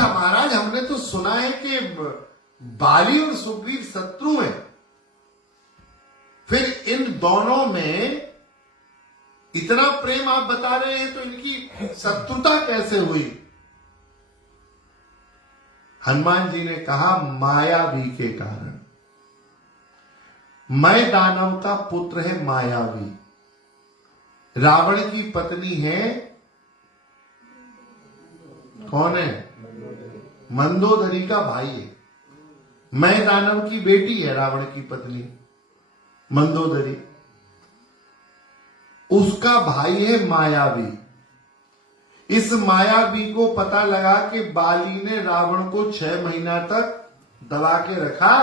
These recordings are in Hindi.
अच्छा महाराज, हमने तो सुना है कि बाली और सुग्रीव शत्रु हैं, फिर इन दोनों में इतना प्रेम आप बता रहे हैं, तो इनकी शत्रुता कैसे हुई? हनुमान जी ने कहा, मायावी के कारण। मैं दानव का पुत्र है मायावी, रावण की पत्नी है, कौन है? मंदोदरी का भाई है। मैं दानव की बेटी है रावण की पत्नी मंदोदरी, उसका भाई है मायावी। इस मायावी को पता लगा कि बाली ने रावण को 6 महीना तक दबा के रखा,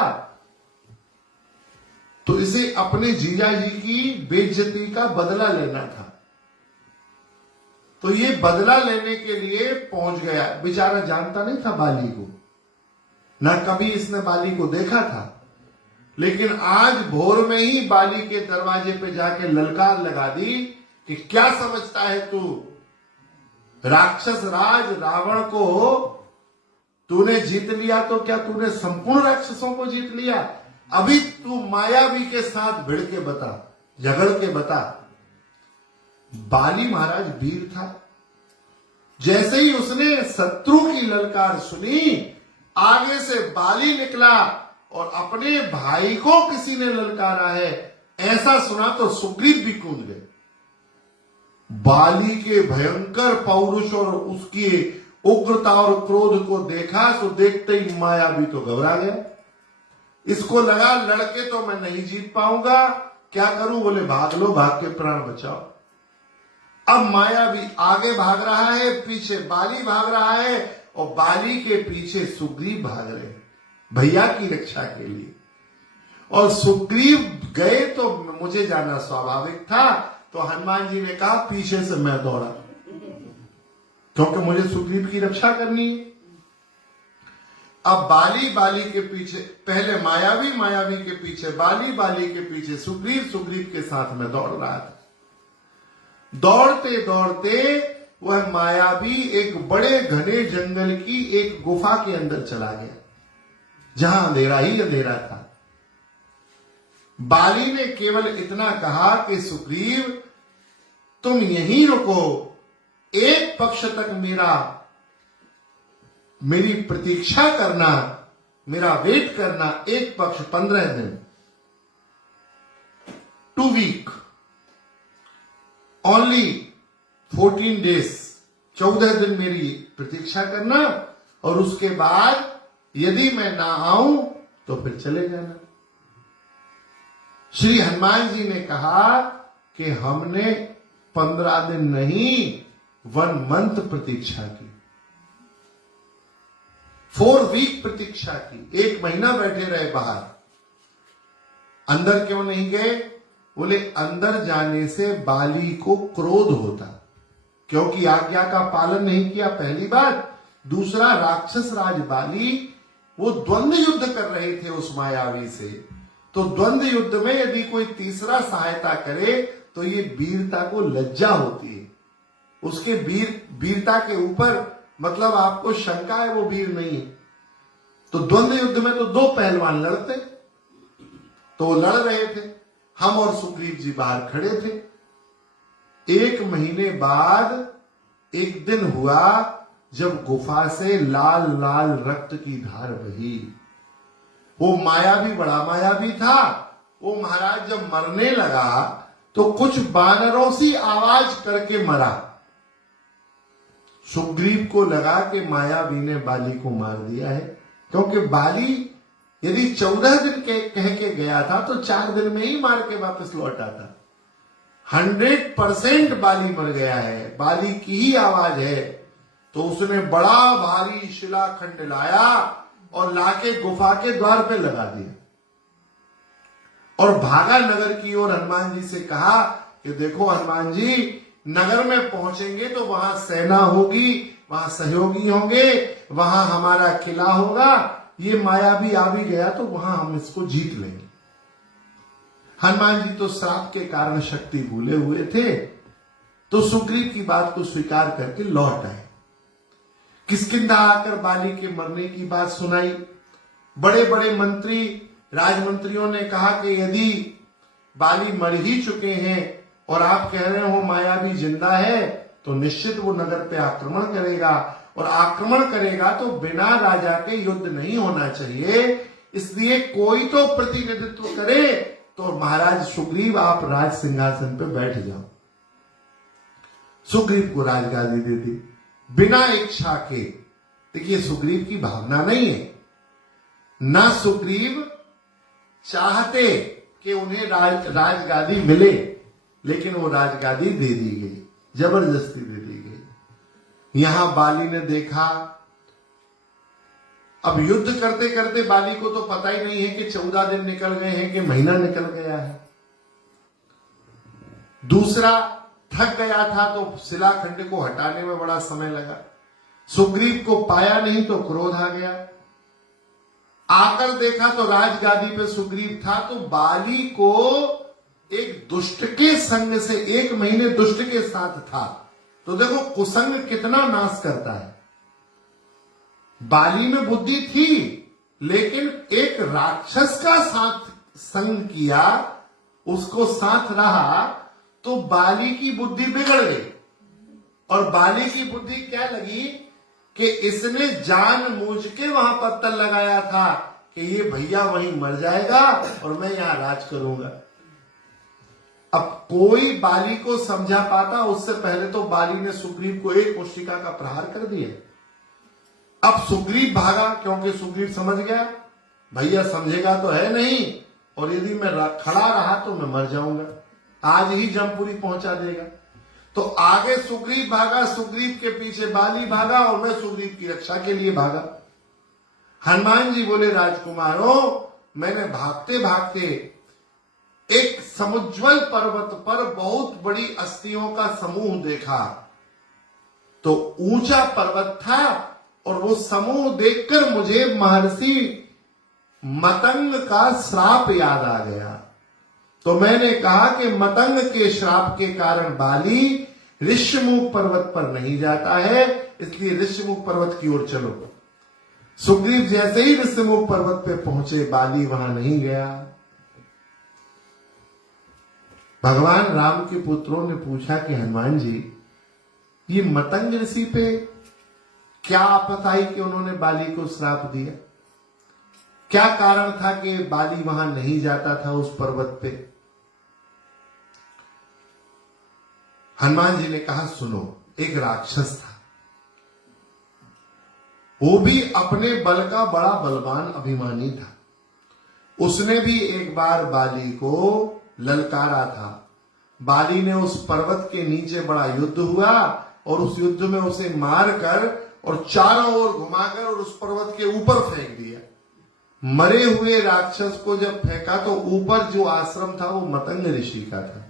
तो इसे अपने जीजा जी की बेइज्जती का बदला लेना था। तो ये बदला लेने के लिए पहुंच गया। बेचारा जानता नहीं था बाली को, ना कभी इसने बाली को देखा था, लेकिन आज भोर में ही बाली के दरवाजे पे जाके ललकार लगा दी कि क्या समझता है तू, राक्षस राज रावण को तूने जीत लिया तो क्या तूने संपूर्ण राक्षसों को जीत लिया? अभी तू मायावी के साथ भिड़ के बता, झगड़ के बता। बाली महाराज वीर था। जैसे ही उसने शत्रु की ललकार सुनी, आगे से बाली निकला और अपने भाई को किसी ने ललकारा है ऐसा सुना तो सुग्रीव भी कूद गए। बाली के भयंकर पौरुष और उसकी उग्रता और क्रोध को देखा तो देखते ही मायावी तो घबरा गया। इसको लगा लड़के तो मैं नहीं जीत पाऊंगा, क्या करूं? बोले भाग लो, भाग के प्राण बचाओ। अब मायावी आगे भाग रहा है, पीछे बाली भाग रहा है, और बाली के पीछे सुग्रीव भाग रहे हैं भैया की रक्षा के लिए। और सुग्रीव गए तो मुझे जाना स्वाभाविक था, तो हनुमान जी ने कहा पीछे से मैं दौड़ा, क्योंकि मुझे सुग्रीव की रक्षा करनी है। अब बाली के पीछे, पहले मायावी, मायावी के पीछे बाली, बाली के पीछे सुग्रीव, सुग्रीव के साथ में दौड़ रहा था। दौड़ते दौड़ते वह मायावी एक बड़े घने जंगल की एक गुफा के अंदर चला गया, जहां अंधेरा ही अंधेरा था। बाली ने केवल इतना कहा कि सुग्रीव तुम यहीं रुको, एक पक्ष तक मेरी प्रतीक्षा करना, मेरा वेट करना, एक पक्ष 15 दिन, 2 वीक, ओनली 14 डेज, 14 दिन मेरी प्रतीक्षा करना, और उसके बाद यदि मैं ना आऊं तो फिर चले जाना। श्री हनुमान जी ने कहा कि हमने 15 दिन नहीं 1 मंथ प्रतीक्षा की, 4 वीक प्रतीक्षा की, 1 महीना बैठे रहे बाहर। अंदर क्यों नहीं गए? बोले अंदर जाने से बाली को क्रोध होता, क्योंकि आज्ञा का पालन नहीं किया, पहली बात। दूसरा, राक्षस राज बाली वो द्वंद्व युद्ध कर रहे थे उस मायावी से, तो द्वंद्व युद्ध में यदि कोई तीसरा सहायता करे तो ये वीरता को लज्जा होती है। उसके वीरता के ऊपर मतलब आपको शंका है वो वीर नहीं है। तो द्वंद्व युद्ध में तो 2 पहलवान लड़ते, तो वो लड़ रहे थे, हम और सुग्रीव जी बाहर खड़े थे। 1 महीने बाद एक दिन हुआ जब गुफा से लाल लाल रक्त की धार बही। वो मायावी बड़ा मायावी था। वो महाराज जब मरने लगा तो कुछ बानरों सी आवाज करके मरा। सुग्रीव को लगा कि मायावी ने बाली को मार दिया है, क्योंकि बाली यदि 14 दिन कह के गया था तो 4 दिन में ही मार के वापस लौट आता। 100% बाली मर गया है, बाली की ही आवाज है। तो उसने बड़ा भारी शिलाखंड लाया और लाके गुफा के द्वार पे लगा दिया और भागा नगर की ओर। हनुमान जी से कहा कि देखो हनुमान जी, नगर में पहुंचेंगे तो वहां सेना होगी, वहां सहयोगी होंगे, वहां हमारा किला होगा। ये मायावी आ भी गया तो वहां हम इसको जीत लेंगे। हनुमान जी तो श्राप के कारण शक्ति भूले हुए थे, तो सुग्रीव की बात को स्वीकार करके लौट आए। किष्किंधा आकर बाली के मरने की बात सुनाई। बड़े बड़े मंत्री राजमंत्रियों ने कहा कि यदि बाली मर ही चुके हैं और आप कह रहे हो माया भी जिंदा है, तो निश्चित वो नगर पे आक्रमण करेगा, और आक्रमण करेगा तो बिना राजा के युद्ध नहीं होना चाहिए, इसलिए कोई तो प्रतिनिधित्व करे। तो महाराज सुग्रीव आप राज सिंहासन पे बैठ जाओ। सुग्रीव को राजगादी दे दी बिना इच्छा के। देखिए सुग्रीव की भावना नहीं है, ना सुग्रीव चाहते कि उन्हें राजगादी मिले, लेकिन वो राजगादी दे दी गई, जबरदस्ती दे दी गई। यहां बाली ने देखा, अब युद्ध करते करते बाली को तो पता ही नहीं है कि 14 दिन निकल गए हैं कि महीना निकल गया है। दूसरा, थक गया था तो शिलाखंड को हटाने में बड़ा समय लगा। सुग्रीव को पाया नहीं तो क्रोध आ गया। आकर देखा तो राजगादी पे सुग्रीव था, तो बाली को एक दुष्ट के संग से 1 महीने दुष्ट के साथ था। तो देखो कुसंग कितना नाश करता है। बाली में बुद्धि थी, लेकिन एक राक्षस का साथ संग किया, उसको साथ रहा, तो बाली की बुद्धि बिगड़ गई। और बाली की बुद्धि क्या लगी कि इसने जानबूझ के वहां पत्थर लगाया था कि ये भैया वहीं मर जाएगा और मैं यहां राज करूंगा। अब कोई बाली को समझा पाता, उससे पहले तो बाली ने सुग्रीव को एक मुष्टिका का प्रहार कर दिया। अब सुग्रीव भागा, क्योंकि सुग्रीव समझ गया भैया समझेगा तो है नहीं, और यदि मैं खड़ा रहा तो मैं मर जाऊंगा, आज ही जमपुरी पहुंचा देगा। तो आगे सुग्रीव भागा, सुग्रीव के पीछे बाली भागा, और मैं सुग्रीव की रक्षा के लिए भागा। हनुमान जी बोले राजकुमारों, मैंने भागते भागते एक समुज्ज्वल पर्वत पर बहुत बड़ी अस्थियों का समूह देखा। तो ऊंचा पर्वत था, और वो समूह देखकर मुझे महर्षि मतंग का श्राप याद आ गया। तो मैंने कहा कि मतंग के श्राप के कारण बाली ऋष्यमुख पर्वत पर नहीं जाता है, इसलिए ऋष्यमुख पर्वत की ओर चलो। सुग्रीव जैसे ही ऋष्यमुख पर्वत पे पहुंचे, बाली वहां नहीं गया। भगवान राम के पुत्रों ने पूछा कि हनुमान जी, ये मतंग ऋषि पे क्या आपत्ति आई कि उन्होंने बाली को श्राप दिया? क्या कारण था कि बाली वहां नहीं जाता था उस पर्वत पे? हनुमान जी ने कहा सुनो, एक राक्षस था, वो भी अपने बल का बड़ा बलवान अभिमानी था। उसने भी एक बार बाली को ललकारा था। बाली ने उस पर्वत के नीचे बड़ा युद्ध हुआ, और उस युद्ध में उसे मारकर और चारों ओर घुमाकर और उस पर्वत के ऊपर फेंक दिया। मरे हुए राक्षस को जब फेंका तो ऊपर जो आश्रम था वो मतंग ऋषि का था।